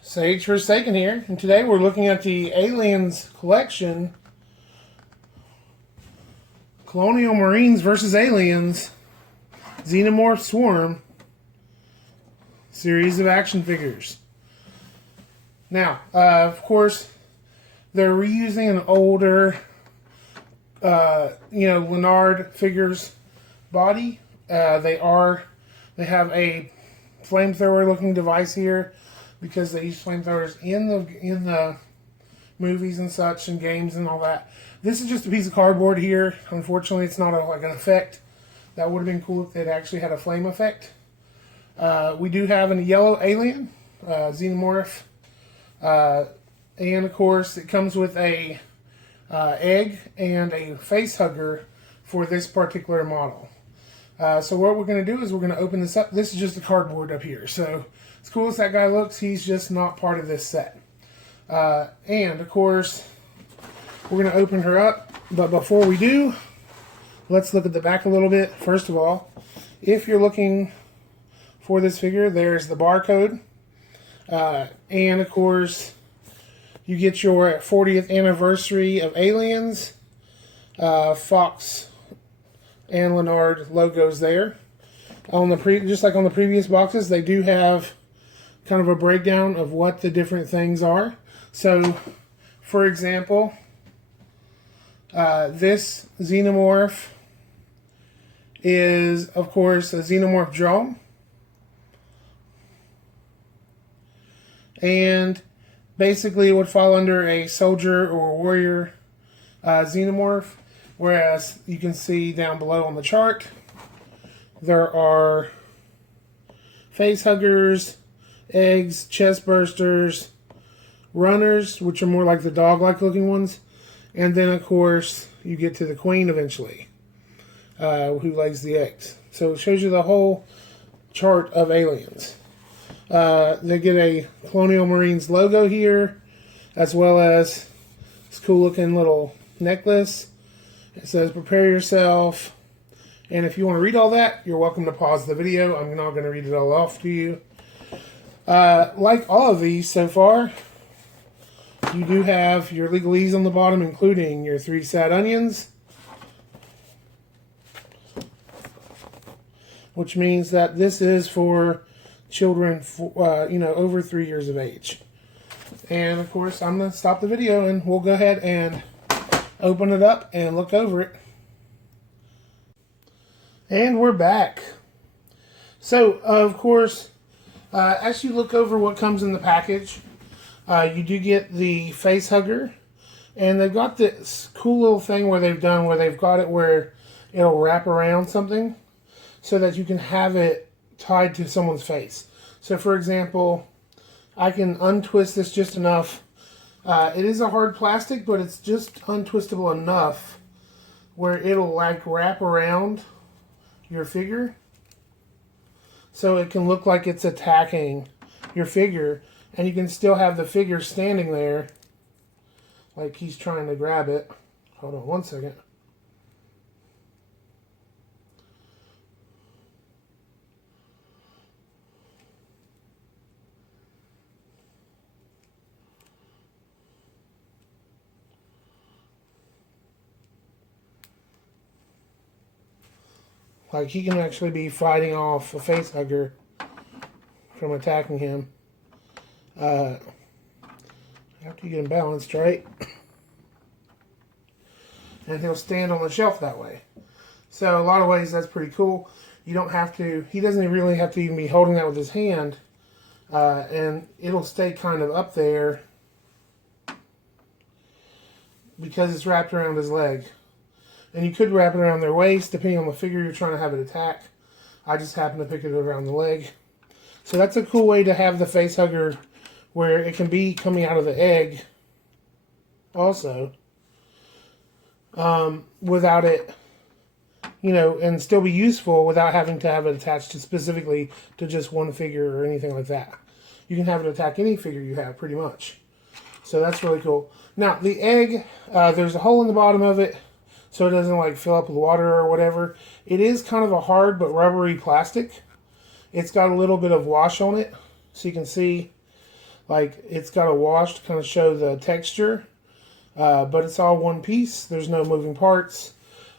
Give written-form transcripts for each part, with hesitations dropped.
Sage Forsaken here, and today we're looking at the Aliens collection, Colonial Marines versus Aliens, Xenomorph Swarm series of action figures. Now, of course, they're reusing an older, Lanard figures body. They have a flamethrower-looking device here, because they use flamethrowers in the movies and such, and games and all that. This is just a piece of cardboard here. Unfortunately, it's not like an effect. That would have been cool if it actually had a flame effect. We do have a yellow alien, Xenomorph, and of course it comes with a egg and a Facehugger for this particular model. So what we're going to do is we're going to open this up. This is just a cardboard up here. So as cool as that guy looks, he's just not part of this set. And of course, we're going to open her up. But before we do, let's look at the back a little bit. First of all, if you're looking for this figure, there's the barcode. And of course, you get your 40th anniversary of Aliens, Fox and Lanard logos there. On the just like on the previous boxes, they do have kind of a breakdown of what the different things are. So, for example, this Xenomorph is, of course, a Xenomorph drone. And basically it would fall under a soldier or warrior Xenomorph. Whereas you can see down below on the chart, there are facehuggers, eggs, chest bursters, runners, which are more like the dog-like looking ones, and then of course you get to the queen eventually, who lays the eggs. So it shows you the whole chart of aliens. They get a Colonial Marines logo here, as well as this cool looking little necklace. It says prepare yourself. And if you want to read all that, you're welcome to pause the video. I'm not going to read it all off to you. Like all of these so far, you do have your legalese on the bottom, including your 3 sad onions, which means that this is for children over 3 years of age. And of course, I'm going to stop the video and we'll go ahead and open it up and look over it. And we're back. So, of course, as you look over what comes in the package, you do get the Facehugger. And they've got this cool little thing where they've got it where it'll wrap around something so that you can have it tied to someone's face. So, for example, I can untwist this just enough. It is a hard plastic, but it's just untwistable enough where it'll like wrap around your figure, so it can look like it's attacking your figure, and you can still have the figure standing there like he's trying to grab it. Hold on one second. Like, he can actually be fighting off a Facehugger from attacking him. After you get him balanced, right? And he'll stand on the shelf that way. So, a lot of ways, that's pretty cool. You don't have to, he doesn't really have to even be holding that with his hand. And it'll stay kind of up there because it's wrapped around his leg. And you could wrap it around their waist, depending on the figure you're trying to have it attack. I just happen to pick it around the leg. So that's a cool way to have the Facehugger where it can be coming out of the egg also. Without it, and still be useful without having to have it attached to specifically to just one figure or anything like that. You can have it attack any figure you have, pretty much. So that's really cool. Now, the egg, there's a hole in the bottom of it, so it doesn't like fill up with water or whatever. It is kind of a hard but rubbery plastic. It's got a little bit of wash on it, so you can see Like it's got a wash to kind of show the texture, but it's all one piece. There's no moving parts.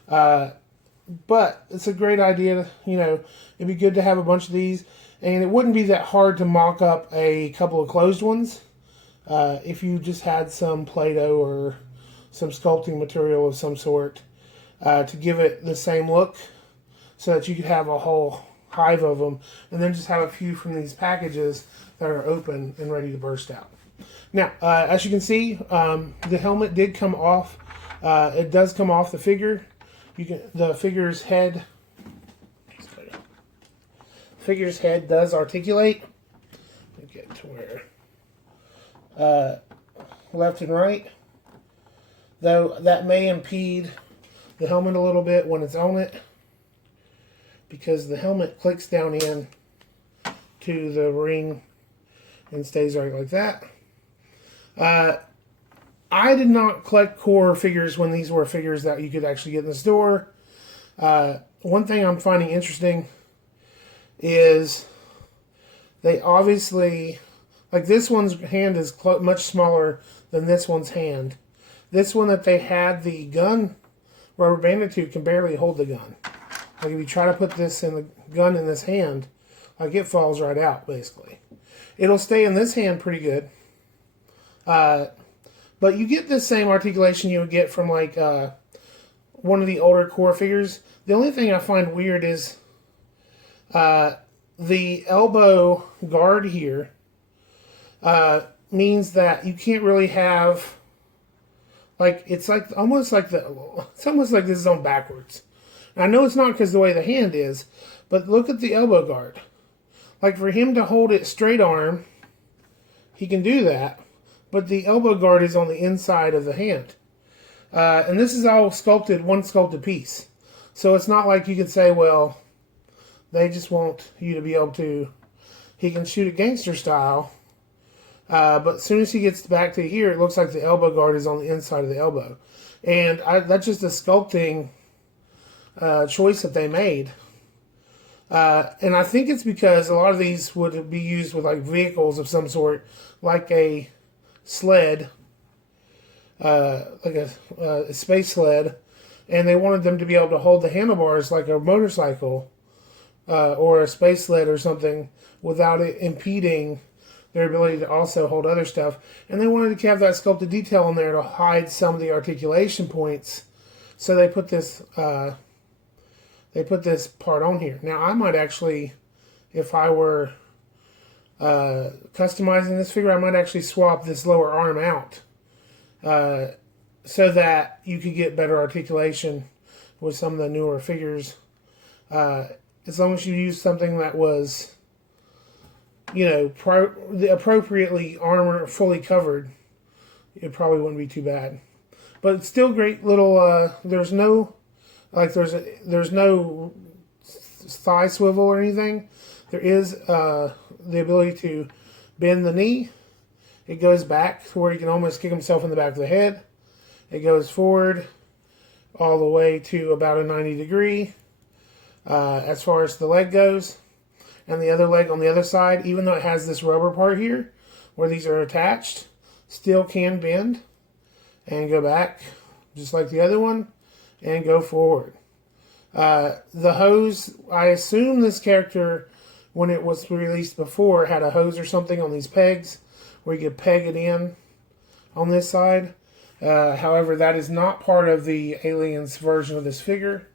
But it's a great idea. It'd be good to have a bunch of these. And it wouldn't be that hard to mock up a couple of closed ones if you just had some Play-Doh or some sculpting material of some sort to give it the same look, so that you could have a whole hive of them, and then just have a few from these packages that are open and ready to burst out. Now, as you can see, the helmet did come off. It does come off the figure. The figure's head does articulate. Let me get to where left and right, though that may impede the helmet a little bit when it's on it, because the helmet clicks down in to the ring and stays right like that. I did not collect core figures when these were figures that you could actually get in the store. One thing I'm finding interesting is they obviously, like this one's hand is much smaller than this one's hand. This one that they had the gun rubber banded to can barely hold the gun. Like if you try to put this in the gun in this hand, like it falls right out basically. It'll stay in this hand pretty good. But you get the same articulation you would get from like one of the older core figures. The only thing I find weird is the elbow guard here means that you can't really have, like, it's almost like this is on backwards. And I know it's not because the way the hand is, but look at the elbow guard. Like for him to hold it straight arm, he can do that, but the elbow guard is on the inside of the hand. And this is all sculpted, one sculpted piece. So it's not like you can say, well, they just want you to be able to, he can shoot it gangster style. But as soon as he gets back to here, it looks like the elbow guard is on the inside of the elbow. And that's just a sculpting choice that they made. And I think it's because a lot of these would be used with like vehicles of some sort, like a sled, like a space sled, and they wanted them to be able to hold the handlebars like a motorcycle or a space sled or something without it impeding their ability to also hold other stuff. And they wanted to have that sculpted detail in there to hide some of the articulation points. So they put this part on here. Now I might actually, if I were customizing this figure, I might actually swap this lower arm out so that you could get better articulation with some of the newer figures. As long as you use something that was, appropriately armor fully covered, it probably wouldn't be too bad. But it's still great little. There's no thigh swivel or anything. There is the ability to bend the knee. It goes back to where he can almost kick himself in the back of the head. It goes forward all the way to about a 90 degree as far as the leg goes. And the other leg on the other side, even though it has this rubber part here where these are attached, still can bend and go back just like the other one and go forward. The hose, I assume this character, when it was released before, had a hose or something on these pegs where you could peg it in on this side. However, that is not part of the Aliens version of this figure.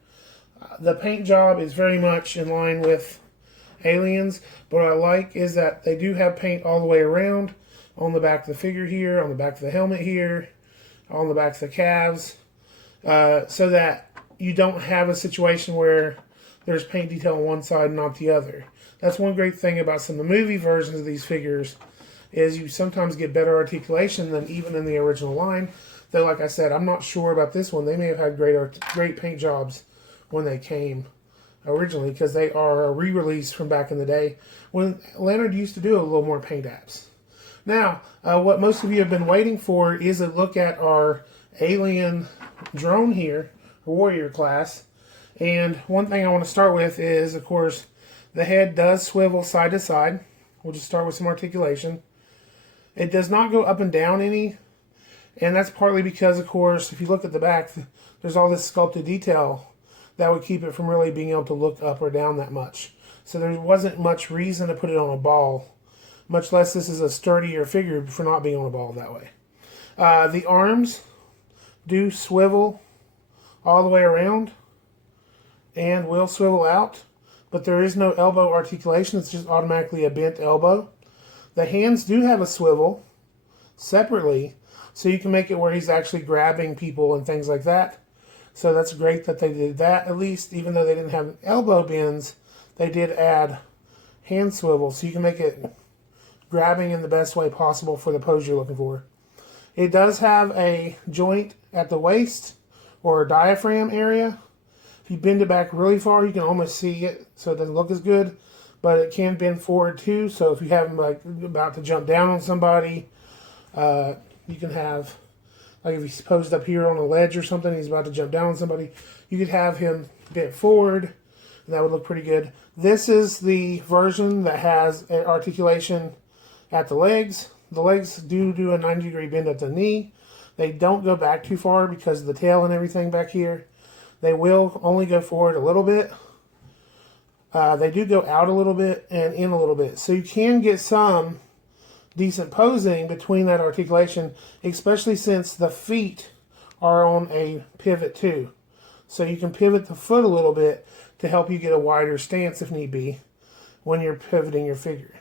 The paint job is very much in line with Aliens, but what I like is that they do have paint all the way around, on the back of the figure here, on the back of the helmet here, on the back of the calves, so that you don't have a situation where there's paint detail on one side and not the other. That's one great thing about some of the movie versions of these figures, is you sometimes get better articulation than even in the original line. Though, like I said, I'm not sure about this one. They may have had great paint jobs when they came originally, because they are a re-release from back in the day when Lanard used to do a little more paint apps. Now, what most of you have been waiting for is a look at our alien drone here, warrior class. And one thing I want to start with is, of course, the head does swivel side to side. We'll just start with some articulation. It does not go up and down any, and that's partly because, of course, if you look at the back, there's all this sculpted detail that would keep it from really being able to look up or down that much. So there wasn't much reason to put it on a ball, much less this is a sturdier figure for not being on a ball that way. The arms do swivel all the way around and will swivel out, but there is no elbow articulation. It's just automatically a bent elbow. The hands do have a swivel separately, so you can make it where he's actually grabbing people and things like that. So that's great that they did that, at least. Even though they didn't have elbow bends, they did add hand swivel, so you can make it grabbing in the best way possible for the pose you're looking for. It does have a joint at the waist or diaphragm area. If you bend it back really far, you can almost see it, so it doesn't look as good. But it can bend forward too, so if you have him like about to jump down on somebody, you can have, like if he's posed up here on a ledge or something, he's about to jump down on somebody, you could have him bent forward, and that would look pretty good. This is the version that has an articulation at the legs. The legs do a 90-degree bend at the knee. They don't go back too far because of the tail and everything back here. They will only go forward a little bit. They do go out a little bit and in a little bit. So you can get some decent posing between that articulation, especially since the feet are on a pivot too. So you can pivot the foot a little bit to help you get a wider stance if need be when you're pivoting your figure.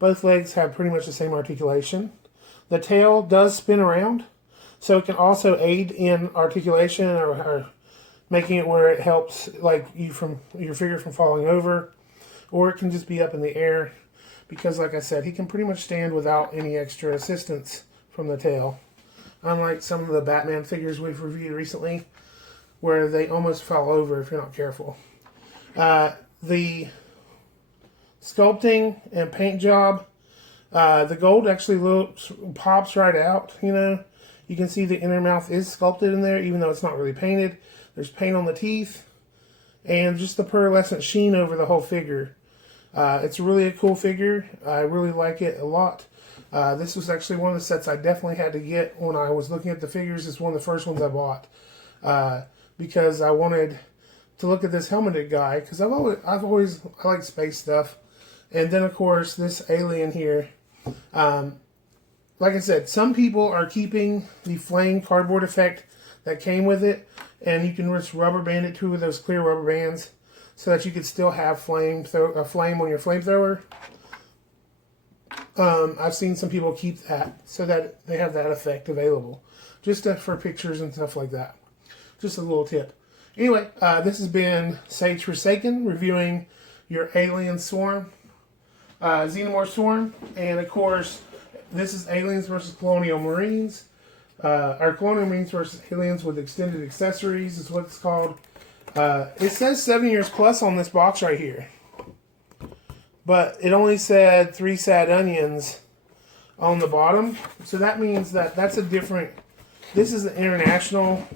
Both legs have pretty much the same articulation. The tail does spin around, so it can also aid in articulation or making it where it helps like your figure from falling over, or it can just be up in the air because, like I said, he can pretty much stand without any extra assistance from the tail, unlike some of the Batman figures we've reviewed recently where they almost fall over if you're not careful. The sculpting and paint job, the gold actually pops right out. You can see the inner mouth is sculpted in there even though it's not really painted. There's paint on the teeth and just the pearlescent sheen over the whole figure. It's really a cool figure. I really like it a lot. This was actually one of the sets I definitely had to get when I was looking at the figures. It's one of the first ones I bought because I wanted to look at this helmeted guy because I like space stuff. And then of course this alien here. Like I said, some people are keeping the flame cardboard effect that came with it, and you can just rubber band it to with those clear rubber bands so that you could still have a flame on your flamethrower. I've seen some people keep that so that they have that effect available just for pictures and stuff like that. Just a little tip. Anyway, this has been Sage Forsaken reviewing your Alien Swarm, Xenomorph Swarm, and of course this is Aliens versus Colonial Marines. Our Colonial Marines versus Aliens with extended accessories is what it's called. It says 7 years plus on this box right here. But it only said 3 sad onions on the bottom. So that means that's a different... This is the international...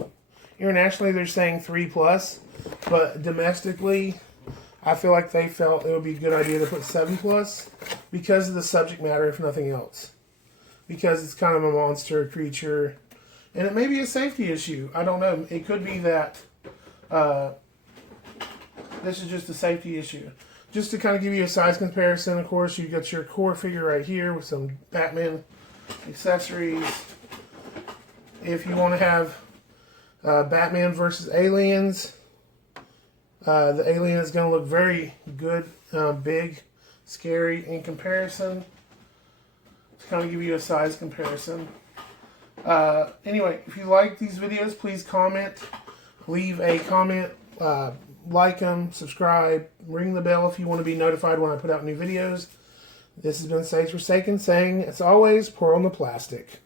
Internationally they're saying 3 plus. But domestically, I feel like they felt it would be a good idea to put 7 plus. Because of the subject matter, if nothing else. Because it's kind of a monster creature. And it may be a safety issue. I don't know. It could be that this is just a safety issue. Just to kind of give you a size comparison, of course, you got your core figure right here with some Batman accessories. If you want to have Batman versus Aliens, the alien is going to look very good, big, scary in comparison. To kind of give you a size comparison. Anyway, if you like these videos, please comment, leave a comment, like them, subscribe, ring the bell if you want to be notified when I put out new videos. This has been Sage Forsaken saying, as always, pour on the plastic.